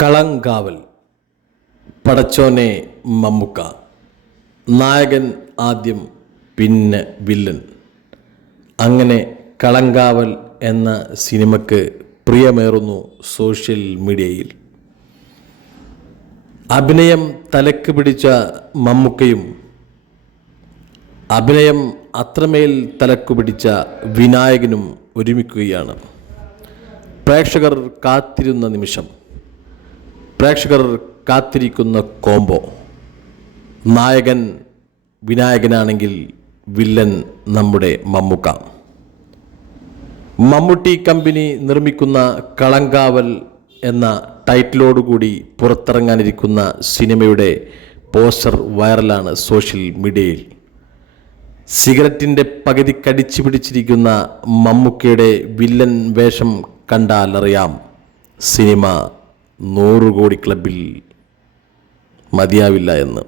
കളങ്കാവൽ. പടച്ചോനെ മമ്മുക്ക. നായകൻ ആദ്യം, പിന്നെ വില്ലൻ. അങ്ങനെ കളങ്കാവൽ എന്ന സിനിമയ്ക്ക് പ്രിയമേറുന്നു സോഷ്യൽ മീഡിയയിൽ. അഭിനയം തലക്ക് പിടിച്ച മമ്മുക്കയും അഭിനയം അത്രമേൽ തലക്കു പിടിച്ച വിനായകനും ഒരുമിക്കുകയാണ്. പ്രേക്ഷകർ കാത്തിരുന്ന നിമിഷം, പ്രേക്ഷകർ കാത്തിരിക്കുന്ന കോംബോ. നായകൻ വിനായകനാണെങ്കിൽ വില്ലൻ നമ്മുടെ മമ്മുക്ക. മമ്മൂട്ടി കമ്പനി നിർമ്മിക്കുന്ന കളങ്കാവൽ എന്ന ടൈറ്റിലോടുകൂടി പുറത്തിറങ്ങാനിരിക്കുന്ന സിനിമയുടെ പോസ്റ്റർ വൈറലാണ് സോഷ്യൽ മീഡിയയിൽ. സിഗരറ്റിൻ്റെ പകുതി കടിച്ചു പിടിച്ചിരിക്കുന്ന മമ്മൂക്കയുടെ വില്ലൻ വേഷം കണ്ടാലറിയാം സിനിമ 100 കോടി ക്ലബിൽ മതിയാവില്ല എന്ന്.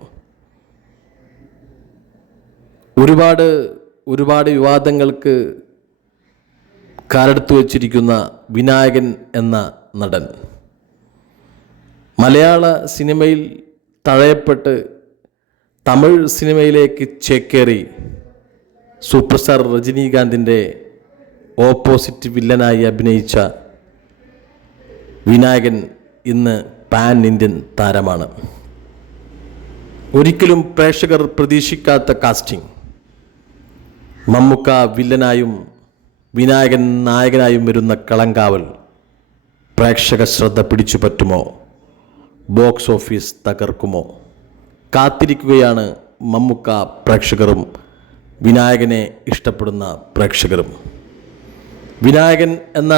ഒരുപാട് വിവാദങ്ങൾക്ക് കാലെടുത്തു വച്ചിരിക്കുന്ന വിനായകൻ എന്ന നടൻ മലയാള സിനിമയിൽ തഴയപ്പെട്ട് തമിഴ് സിനിമയിലേക്ക് ചേക്കേറി സൂപ്പർ സ്റ്റാർ രജനീകാന്തിൻ്റെ ഓപ്പോസിറ്റ് വില്ലനായി അഭിനയിച്ച വിനായകൻ ഇന്ന് പാൻ ഇന്ത്യൻ താരമാണ്. ഒരിക്കലും പ്രേക്ഷകർ പ്രതീക്ഷിക്കാത്ത കാസ്റ്റിംഗ്. മമ്മുക്ക വില്ലനായും വിനായകൻ നായകനായും വരുന്ന കളങ്കാവൽ പ്രേക്ഷക ശ്രദ്ധ പിടിച്ചു പറ്റുമോ? ബോക്സ് ഓഫീസ് തകർക്കുമോ? കാത്തിരിക്കുകയാണ് മമ്മുക്ക പ്രേക്ഷകരും വിനായകനെ ഇഷ്ടപ്പെടുന്ന പ്രേക്ഷകരും. വിനായകൻ എന്ന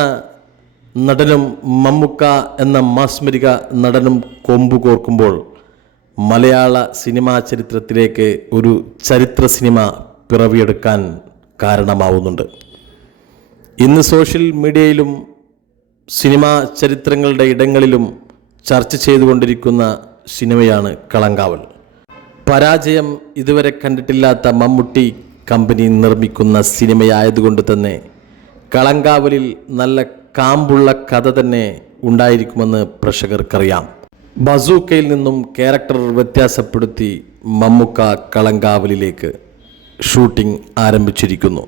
നടനും മമ്മുക്ക എന്ന മാസ്മരിക നടനും കൊമ്പു കോർക്കുമ്പോൾ മലയാള സിനിമാ ചരിത്രത്തിലേക്ക് ഒരു ചരിത്ര സിനിമ പിറവിയെടുക്കാൻ കാരണമാവുന്നുണ്ട്. ഇന്ന് സോഷ്യൽ മീഡിയയിലും സിനിമാ ചരിത്രങ്ങളുടെ ഇടങ്ങളിലും ചർച്ച ചെയ്തുകൊണ്ടിരിക്കുന്ന സിനിമയാണ് കളങ്കാവൽ. പരാജയം ഇതുവരെ കണ്ടിട്ടില്ലാത്ത മമ്മൂട്ടി കമ്പനി നിർമ്മിക്കുന്ന സിനിമയായതുകൊണ്ട് തന്നെ കളങ്കാവലിൽ നല്ല കാമ്പുള്ള കഥ തന്നെ ഉണ്ടായിരിക്കുമെന്ന് പ്രേക്ഷകർക്കറിയാം. ബസൂക്കയിൽ നിന്നും ക്യാരക്ടർ വ്യത്യാസപ്പെടുത്തി മമ്മുക്ക കളങ്കാവലിലേക്ക് ഷൂട്ടിംഗ് ആരംഭിച്ചിരിക്കുന്നു.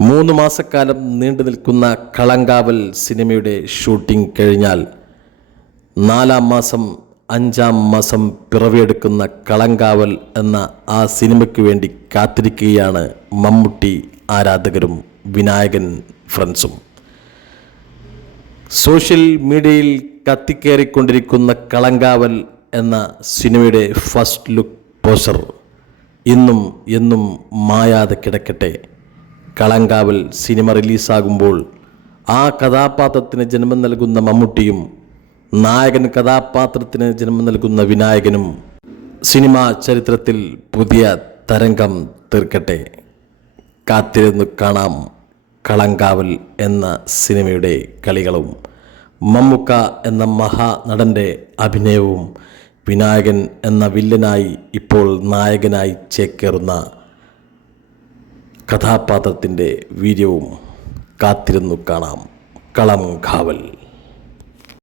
3 മാസക്കാലം നീണ്ടു നിൽക്കുന്ന കളങ്കാവൽ സിനിമയുടെ ഷൂട്ടിംഗ് കഴിഞ്ഞാൽ 4-ാം മാസം 5-ാം മാസം പിറവിയെടുക്കുന്ന കളങ്കാവൽ എന്ന ആ സിനിമയ്ക്ക് വേണ്ടി കാത്തിരിക്കുകയാണ് മമ്മൂട്ടി ആരാധകരും വിനായകൻ ഫ്രണ്ട്സും. സോഷ്യൽ മീഡിയയിൽ കത്തിക്കേറിക്കൊണ്ടിരിക്കുന്ന കളങ്കാവൽ എന്ന സിനിമയുടെ ഫസ്റ്റ് ലുക്ക് പോസ്റ്റർ ഇന്നും എന്നും മായാതെ കിടക്കട്ടെ. കളങ്കാവൽ സിനിമ റിലീസാകുമ്പോൾ ആ കഥാപാത്രത്തിന് ജന്മം നൽകുന്ന മമ്മൂട്ടിയും നായകൻ കഥാപാത്രത്തിന് ജന്മം നൽകുന്ന വിനായകനും സിനിമാ ചരിത്രത്തിൽ പുതിയ തരംഗം തീർക്കട്ടെ. കാത്തിരുന്ന് കാണാം കളങ്കാവൽ എന്ന സിനിമയുടെ കളികളും മമ്മുക്ക എന്ന മഹാനടൻ്റെ അഭിനയവും വിനായകൻ എന്ന വില്ലനായി ഇപ്പോൾ നായകനായി ചേക്കേറുന്ന കഥാപാത്രത്തിൻ്റെ വീര്യവും കാത്തിരുന്നു കാണാം. കളങ്കാവൽ.